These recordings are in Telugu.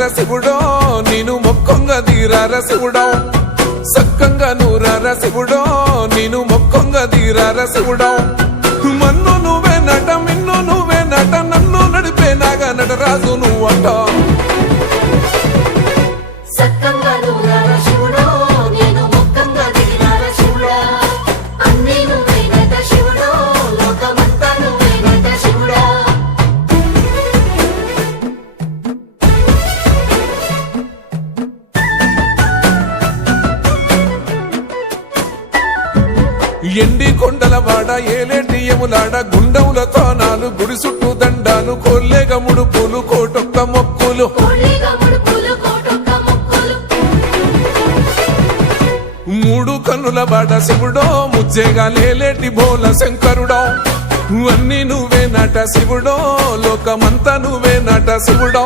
నూరార శివుడో నేను మొక్కంగా తీరార శివుడో సక్కంగా నూరార శివుడో నేను మొక్కంగా తీరార శివుడో మన్ను నువ్వే నట మిన్ను నువ్వే నట నన్ను నడిపే నాగా నటరాజు నువ్వంట ఎండి కొండల వాడ ఏలేటి యములాడ గుండములతో నాలు గుడి చుట్టూ దండాలు కోల్లేగ ముడుపులు కోటొక్క మొక్కులు మూడు కన్నుల వాడ శివుడో ముజ్జేగా లేలేటి బోల శంకరుడో అన్ని నువ్వే నట శివుడో లోకమంతా నువ్వే నట శివుడో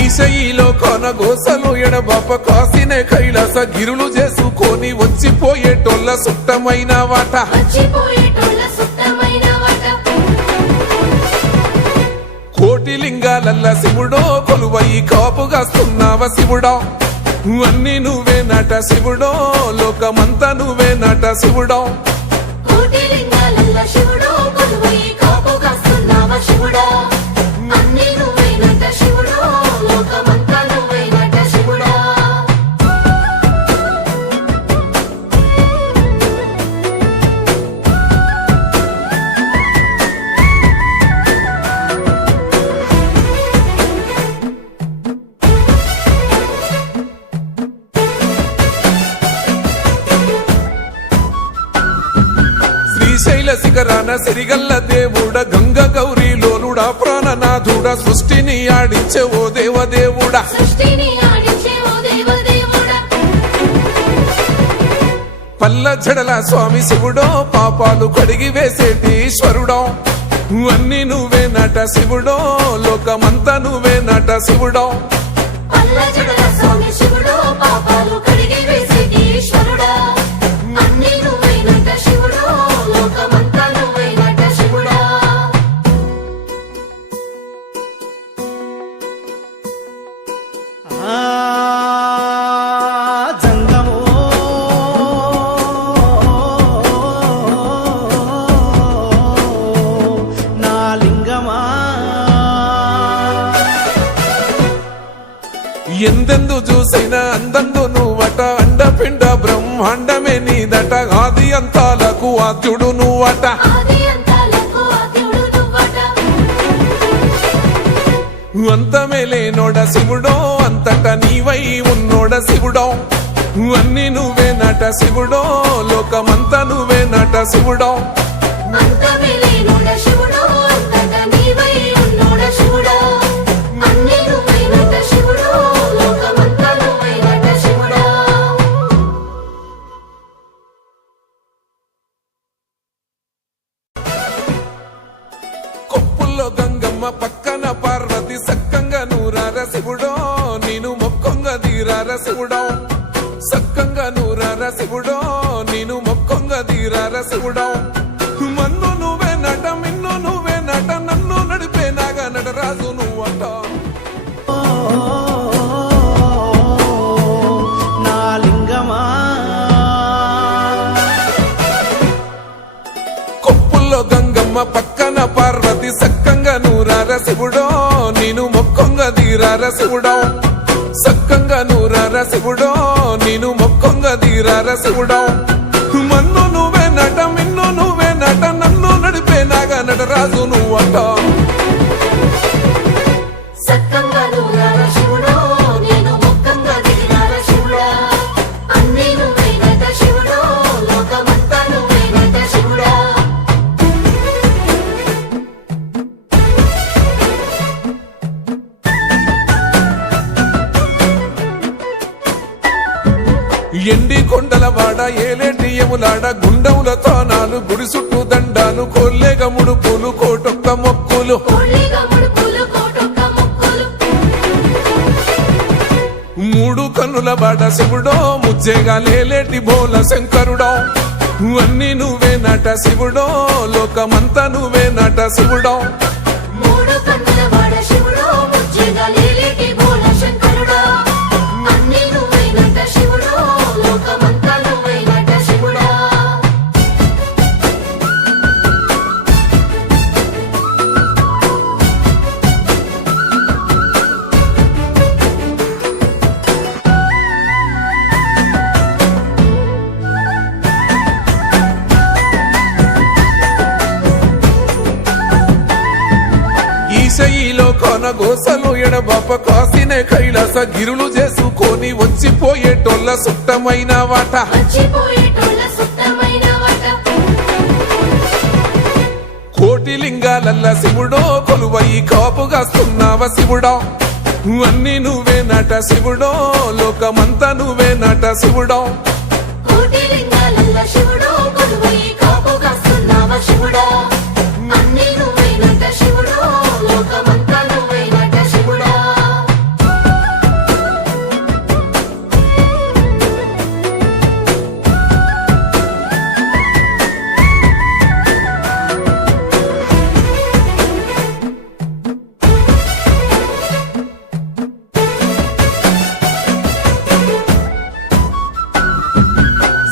ఈశయిలో కొన గోసలు ఎడబాప కాసినే కైలాస గిరులు చేసుకొని వచ్చిపోయేటోళ్ళ సుట్టమైన వాట కోటి లింగాలల్ల శివుడో కొలువయి కాపుగాస్తున్నావ శివుడో అన్ని నువ్వే నట శివుడో లోకమంతా నువ్వే నట శివుడో శ్రీశైల శిఖరాన సిరిగల్ల దేవుడ గంగ గౌరీ లోలుడా ప్రాణనాథుడ సృష్టిని ఆడించే ఓ దేవదేవుడా పల్ల జడల స్వామి శివుడో పాపాలు కడిగి వేసేటి ఈశ్వరుడో అన్ని నువ్వే నట శివుడో లోకమంతా నువ్వే నట శివుడో ఎందెందు చూసిన అందందు నువ్వట అండపిండ బ్రహ్మాండమే నీదట ఆది అంతాలకు ఆద్యుడు నువ్వట అంతమే లేనోడ శివుడో అంతట నీవై ఉన్నోడ శివుడో అన్ని నువ్వే నట శివుడో లోకమంతా నువ్వే నట శివుడో గంగమ్మ పక్కన పార్వతి సక్కంగా నూరార శివుడో నేను మొక్కంగా తీరార శివుడో సక్కంగా నూరార శివుడో నేను మొక్కంగా తీరార శివుడో మన్ను నువ్వే నట మిన్ను నువ్వే నట నన్ను నడిపే నాగా నటరాజు నువ్వంట నా లింగమా కొప్పుల్లో గంగమ్మ పక్కన పార్వతి సక్కంగా నూరార శివుడో నేను మొక్కంగా తీరార శివుడో సక్కంగా నూరార శివుడో నేను మొక్కంగా తీరార శివుడో మన్ను నువ్వే నట మిన్ను నువ్వే నట నన్ను నడిపే నాగా నటరాజు నువ్వంట ఎండి కొండల వాడ ఏలేటి యములాడ గుండములతో నాలు గుడి చుట్టూ దండాలు కోల్లేగ ముడుపులు కోటొక్క మొక్కులు మూడు కన్నుల బాట శివుడో ముజ్జేగా లేలేటి బోల శంకరుడో అన్ని నువ్వే నట శివుడో లోకమంతా నువ్వే నట శివుడో మూడు కన్నుల వాడ శివుడో ముజ్జేగా లేలేటి బోల శంకరుడో అన్ని నువ్వే నట శివుడో లోకమంతా నువ్వే నట శివుడా ఈశయిలో కొన గోసలు ఎడబాప కాసినే కైలాస గిరులు చేసుకొని వచ్చిపోయేటోళ్ళ సుట్టమైన వాట వచ్చిపోయేటోళ్ళ సుత్తమైన వాట కోటి లింగాలల్ల శివుడో కొలువయి కాపుగాస్తున్నావ శివుడో అన్ని నువ్వే నట శివుడో లోకమంతా నువ్వే నట శివుడో కోటి లింగాలల్ల శివుడో కొలువై కాపుగాస్తున్నావ శివుడా అన్ని నువ్వే నట శివుడో లోకమంతా నువ్వే నట శివుడా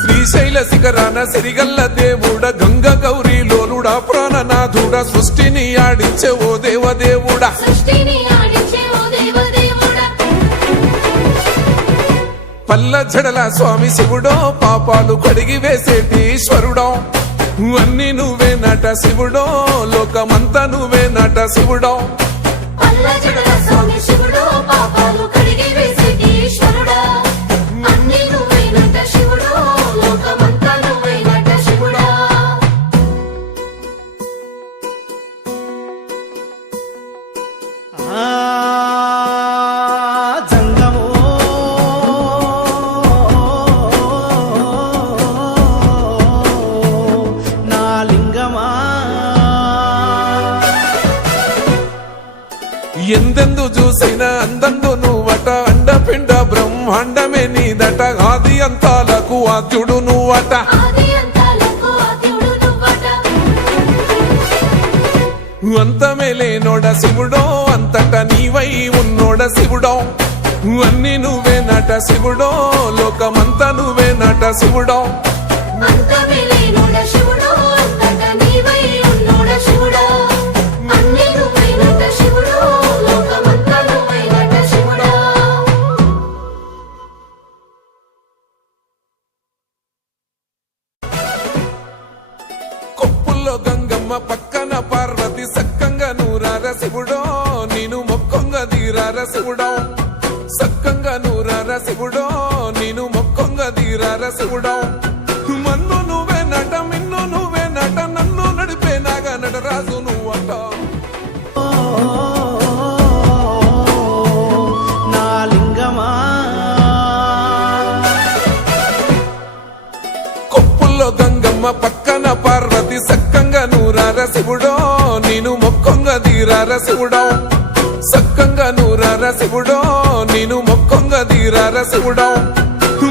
శ్రీశైల శిఖరాన సిరిగల్ల దేవుడ గంగ గౌరీ లోలుడా ప్రాణనాథుడ సృష్టిని ఆడించే ఓ దేవదేవుడా సృష్టిని ఆడించే ఓ దేవదేవుడా పల్ల జడల స్వామి శివుడో పాపాలు కడిగి వేసేటి ఈశ్వరుడో అన్ని నువ్వే నట శివుడో లోకమంతా నువ్వే నట శివుడో పల్ల జడల స్వామి శివుడో పాపాలు కడిగి వేసేటి ఈశ్వరుడా అన్ని నువ్వే నట శివుడో లోకమంతా నువ్వే నట శివుడా జంగమో నా లింగమా ఎందెందు చూసైనా అందందు నువ్వట అండపిండ బ్రహ్మాండమే నీదట ఆది అంతాలకు ఆద్యుడు నువ్వట ఆది అంతాలకు ఆద్యుడు నువ్వట అంతమే లేనోడ శివుడో అంతట నీవై ఉన్నోడ శివుడో అన్ని నువ్వే నట శివుడో లోకమంతా నువ్వే నట శివుడో అంతమే లేనోడ శివుడో అంతట నీవై ఉన్నోడ శివుడా అన్ని నువ్వే నట శివుడో లోకమంతా నువ్వే నట శివుడా కొప్పుల్లో గంగమ్మ పక్కన పార్వతి సక్కంగా నూరార శివుడో నేను మొక్కొంగ దీరార శివుడో సక్కంగా నూరార శివుడో నేను మొక్కొంగ దీరార శివుడో మన్ను నువ్వే నట మిన్ను నువ్వే నట నన్ను నడిపే నాగా నటరాజు నువ్వట నా లింగమా కొప్పుల్లో గంగమ్మ పక్కన పార్వతి సక్కంగా నూరార శివుడో నేను మొక్కొంగ దీరార శివుడో సక్కంగా నూరార శివుడో నేను మొక్కొంగ దీరార శివుడో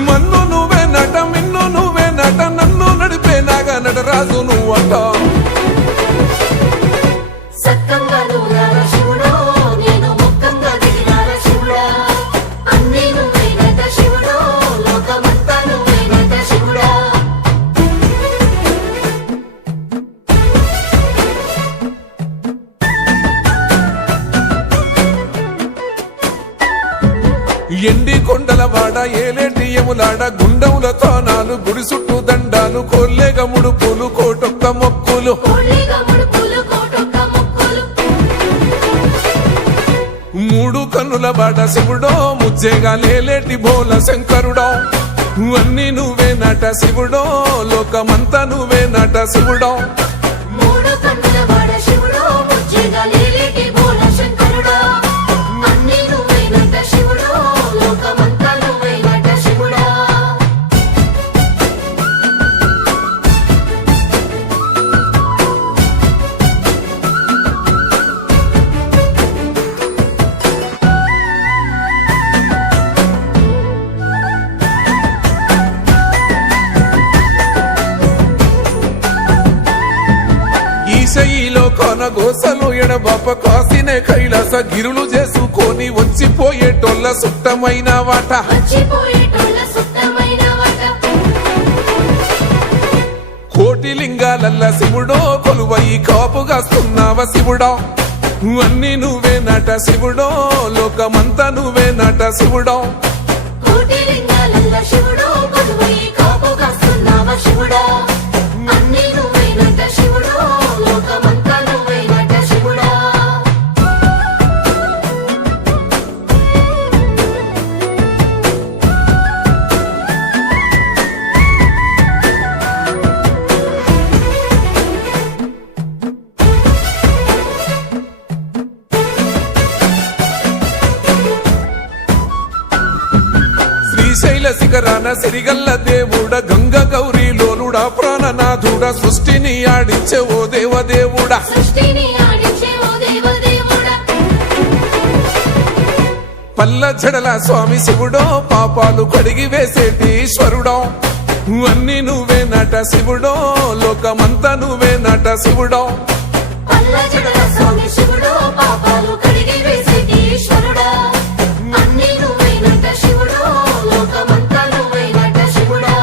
మన్ను నువ్వే నట మిన్ను నువ్వే నట నన్ను నడిపే నాగా నటరాజు నువ్వట సక్కంగా నూరార శివుడో నేను మొక్కంగా దిగినార శివుడా అన్ని నువ్వే నట శివుడో లోకమంతా నువ్వే నట శివుడా ఎండి కొండల వాడ ఏలేటి యములాడ గుండములతో నాలు గుడి చుట్టూ దండాలు కోల్లేగ ముడుపులు కోటొక్క మొక్కులు కోళ్ళిగా ముడుపులు కోటొక్క మొక్కులు మూడు కన్నుల బాట శివుడో ముజ్జేగా లేలేటి బోల శంకరుడో అన్ని నువ్వే నట శివుడో లోకమంతా నువ్వే నట శివుడో మూడు కన్నుల వాడ శివుడో ముజ్జేగా లేలేటి బోల శంకరుడా అన్ని నువ్వే నట శివుడో లోకమంతా నువ్వే నట శివుడా గోసలు ఎడబాప కాసినే కైలాస గిరులు చేసుకొని వచ్చిపోయేటోళ్ళ సుట్టమైన వాట వచ్చిపోయేటోళ్ళ సుత్తమైన వాట కోటి లింగాలల్ల శివుడో కొలువయి కాపుగాస్తున్నావ శివుడా అన్ని నువ్వే నట శివుడో లోకమంతా నువ్వే నట శివుడో కోటి లింగాలల్ల శివుడో కొలువై కాపుగాస్తున్నావ శివుడా అన్నీ నువ్వైనట శివుడో లోకమంతా నువ్వైనట శివుడా శ్రీశైల శిఖరాన సిరిగల్ల దేవుడ గంగ గౌరీ లోలుడా ప్రాణనాథుడ సృష్టిని ఆడించే ఓ దేవదేవుడా సృష్టిని ఆడించే ఓ దేవదేవుడా పల్ల జడల స్వామి శివుడో పాపాలు కడిగి వేసేటి ఈశ్వరుడో అన్ని నువ్వే నట శివుడో లోకమంతా నువ్వే నట శివుడో పల్ల జడల స్వామి శివుడో పాపాలు కడిగి వేసేటి ఈశ్వరుడా అన్నీ నువ్వైనట శివుడో లోకమంతా నువ్వైనట శివుడా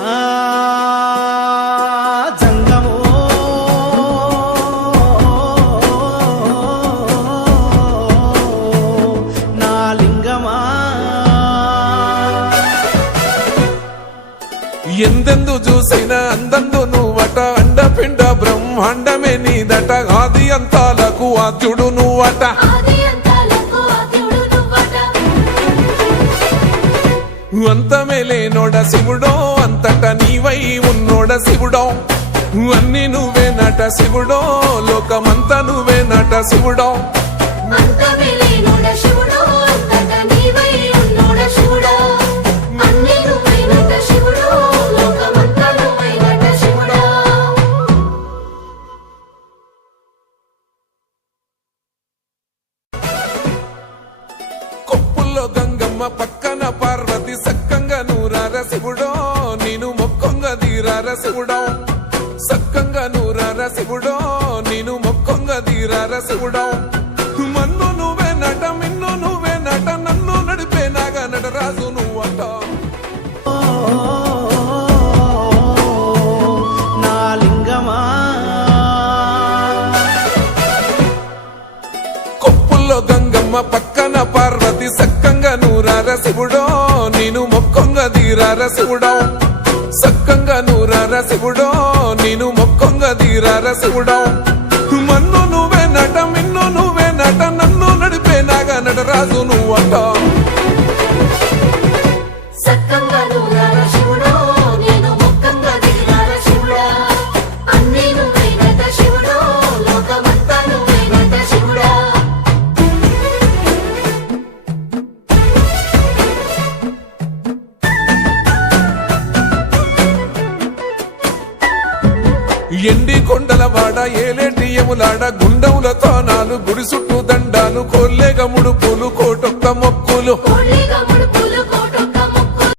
ఆ జంగమో నా లింగమా ఎందెందు చూసైనా అందందు నువ్వట అండపిండ బ్రహ్మాండమే నీదట ఆది అంతాలకు ఆద్యుడు నువ్వట ఆది అంతాలకు ఆద్యుడు నువ్వట అంతమే లేనోడ శివుడో అంతట నీవై ఉన్నోడ శివుడో అన్ని నువ్వే నట శివుడో లోకమంతా నువ్వే నట శివుడో అంతమే లేనోడ శివుడో అంతట నీవై ఉన్నోడ శివుడా అన్నీ నువ్వైనట శివుడో లోకమంతా నువ్వైనట శివుడా కొప్పుల్లో గంగమ్మ పక్కన పార్వతి సక్కంగా నూరార శివుడో నేను మొక్కంగా తీరార శివుడో సక్కంగా నూరార శివుడో నేను మొక్కంగా తీరార శివుడో మన్ను నువ్వే నట మిన్ను నువ్వే నట నన్ను నడిపే నాగా నటరాజు నువ్వట నా లింగమా కొప్పుల్లో గంగమ్మ పక్కన పార్వతి సక్కంగా నూరార శివుడో నేను మొక్కంగా తీరార శివుడో సక్కంగా నూరార శివుడో నేను మొక్కంగా తీరార శివుడో మన్ను నువ్వే నట మిన్ను నువ్వే నట నన్ను నడిపే నాగా నటరాజు నువ్వట సక్కంగా నూరార శివుడో నేను మొక్కంగా దిగార శివుడా అన్నీ నువ్వైనట శివుడో లోకమంతా నువ్వైనట శివుడా ఎండి కొండల వాడ ఏలేటి యములాడ గుండముల తానాలు గుడి చుట్టూ దండాలు కోల్లేగ ముడుపులు కోటొక్క మొక్కులు కోళ్ళే